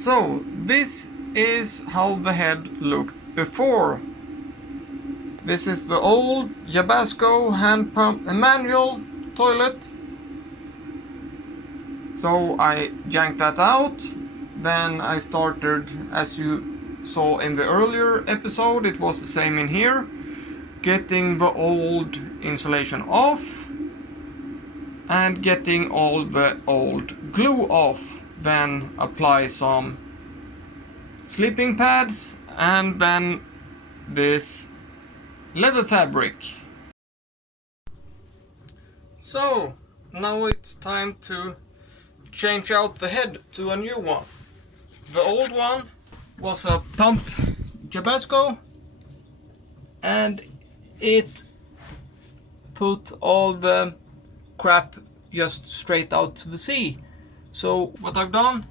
So this is how the head looked before. This is the old Jabasco hand pump manual toilet. So I yanked that out. Then I started, as you saw in the earlier episode, it was the same in here, getting the old insulation off and getting all the old glue off. Then apply some sleeping pads and then this leather fabric. So now it's time to change out the head to a new one. The old one was a pump Jabasco and it put all the crap just straight out to the sea. So what I've done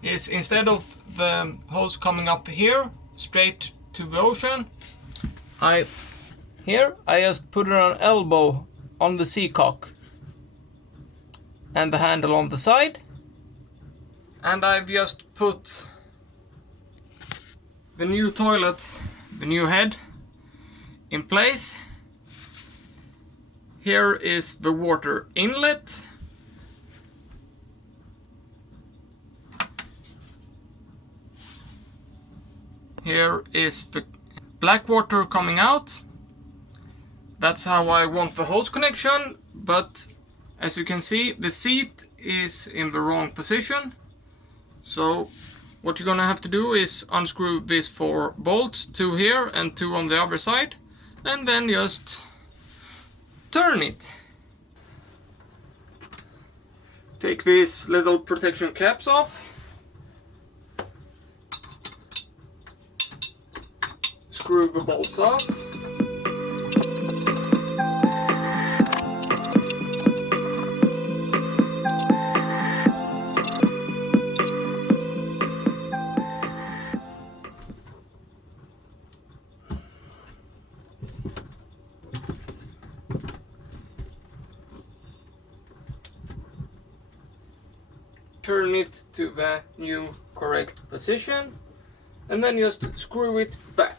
is, instead of the hose coming up here straight to the ocean, I just put it on elbow on the sea cock and the handle on the side, and I've just put the new toilet, the new head, in place. Here is the water inlet. Here is the black water coming out. That's how I want the hose connection, but as you can see, the seat is in the wrong position. So what you're gonna have to do is unscrew these 4 bolts, 2 here and 2 on the other side, and then just turn it. Take these little protection caps off. Screw the bolts off. Turn it to the new correct position and then just screw it back.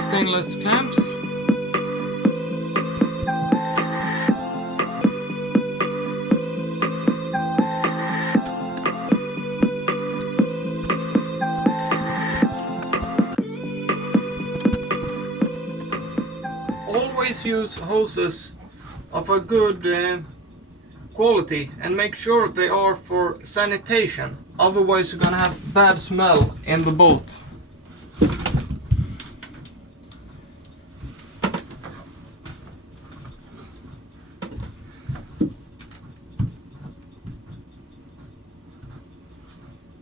Stainless clamps. Always use hoses of a good quality and make sure they are for sanitation, otherwise you're gonna have bad smell in the boat.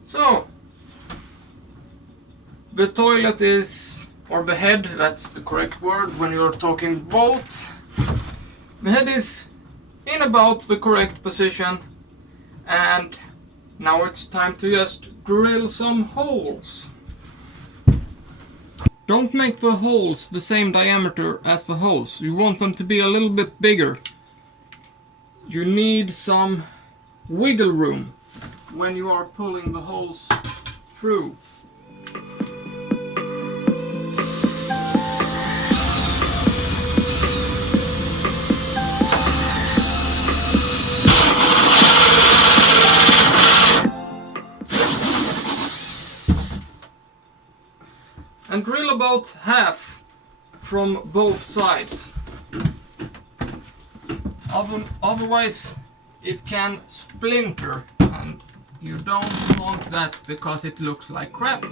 So, the toilet is, or the head, that's the correct word when you're talking boat. The head is in about the correct position, and now it's time to just drill some holes. Don't make the holes the same diameter as the hose, you want them to be a little bit bigger. You need some wiggle room when you are pulling the holes through. And drill about half from both sides. Otherwise it can splinter, and you don't want that because it looks like crap.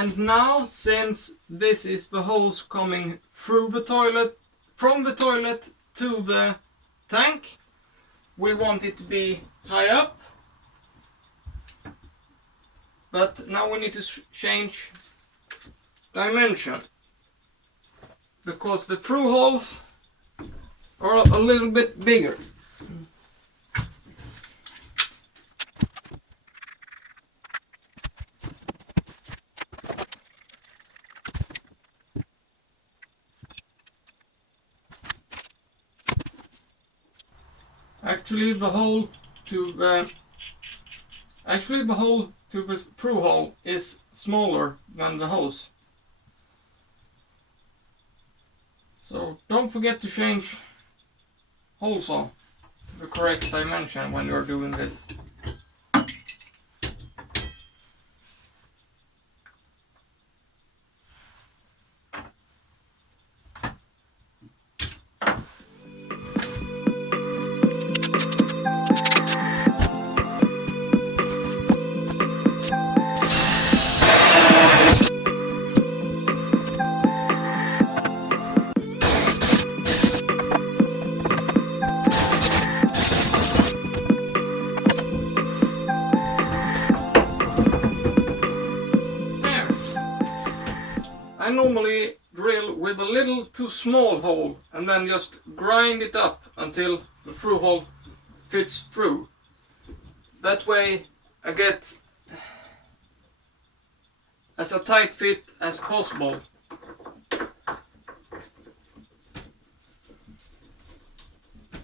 And now, since this is the hose coming through the toilet, from the toilet to the tank, we want it to be high up. But now we need to change dimension, because the through holes are a little bit bigger. Actually the hole to the through hole is smaller than the hose. So don't forget to change hole saw the correct dimension when you're doing this. I normally drill with a little too small hole and then just grind it up until the through hole fits through. That way I get as a tight fit as possible.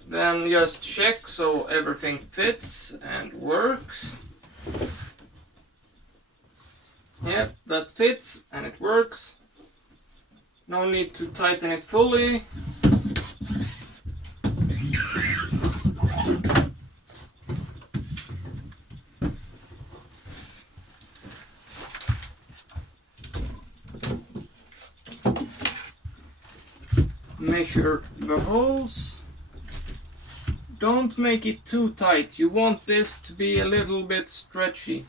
Then just check so everything fits and works. Yep, that fits and it works. No need to tighten it fully. Measure the holes. Don't make it too tight. You want this to be a little bit stretchy.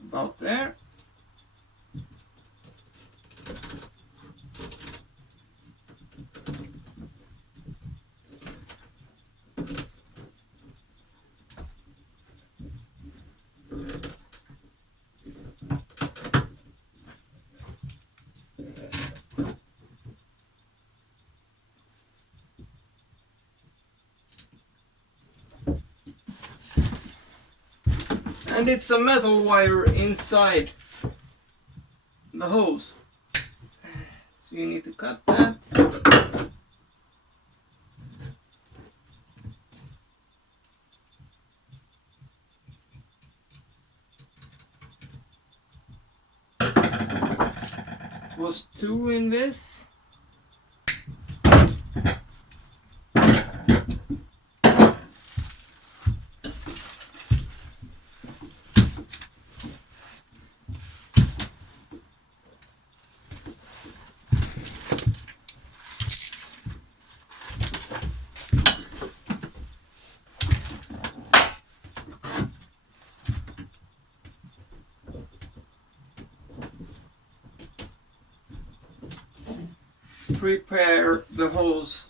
About there. And it's a metal wire inside the hose. So you need to cut that. Was 2 in this. Prepare the hose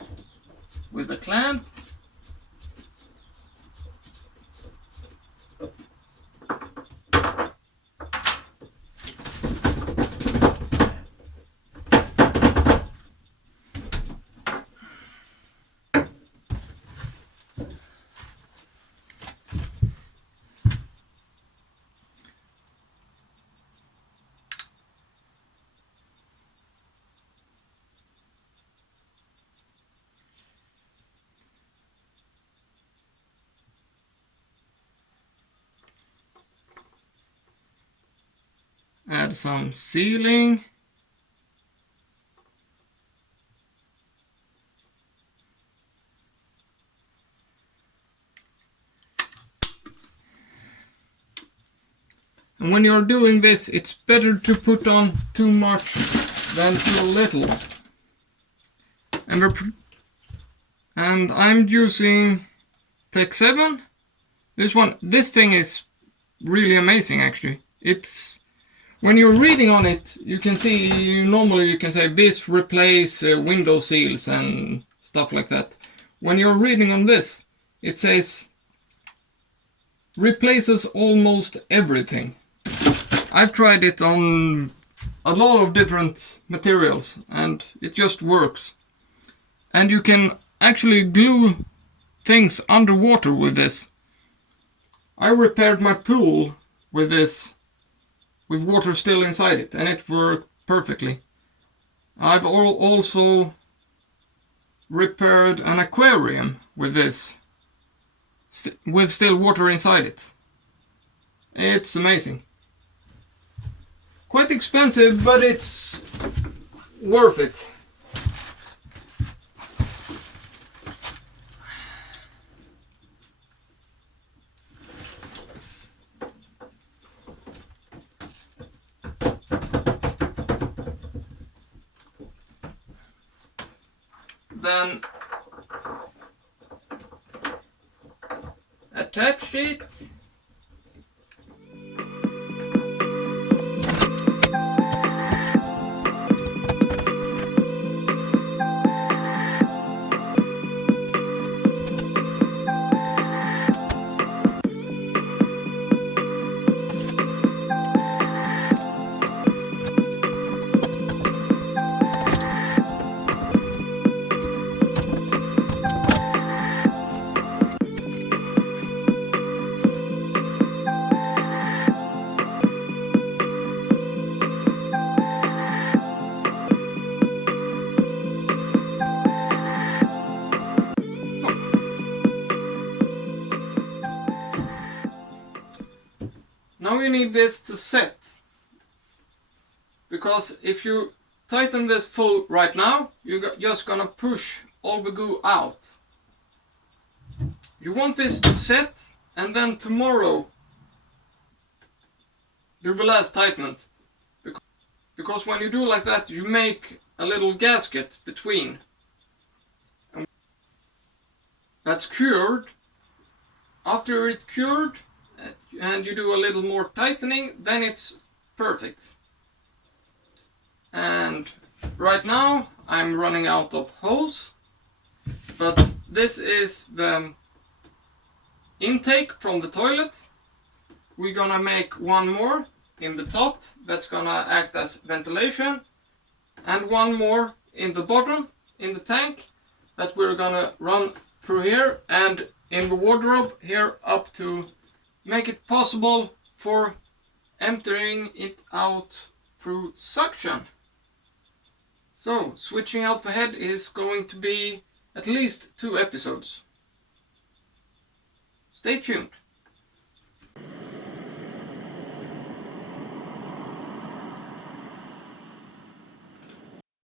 with a clamp. Add some sealing. And when you're doing this, it's better to put on too much than too little. And I'm using Tech 7. This thing is really amazing actually. It's when you're reading on it, you can see, normally you can say this replace window seals and stuff like that. When you're reading on this, it says replaces almost everything. I've tried it on a lot of different materials and it just works. And you can actually glue things underwater with this. I repaired my pool with this, with water still inside it, and it worked perfectly. I've also repaired an aquarium with this, with still water inside it. It's amazing. Quite expensive, but it's worth it. Then attach it. Now you need this to set, because if you tighten this full right now, you're just gonna push all the goo out. You want this to set, and then tomorrow do the last tightening, because when you do like that, you make a little gasket between. That's cured. After it's cured, and you do a little more tightening, then it's perfect. And right now I'm running out of hose, but this is the intake from the toilet. We're gonna make one more in the top that's gonna act as ventilation, and one more in the bottom in the tank that we're gonna run through here and in the wardrobe here up to make it possible for emptying it out through suction. So, switching out the head is going to be at least 2 episodes. Stay tuned.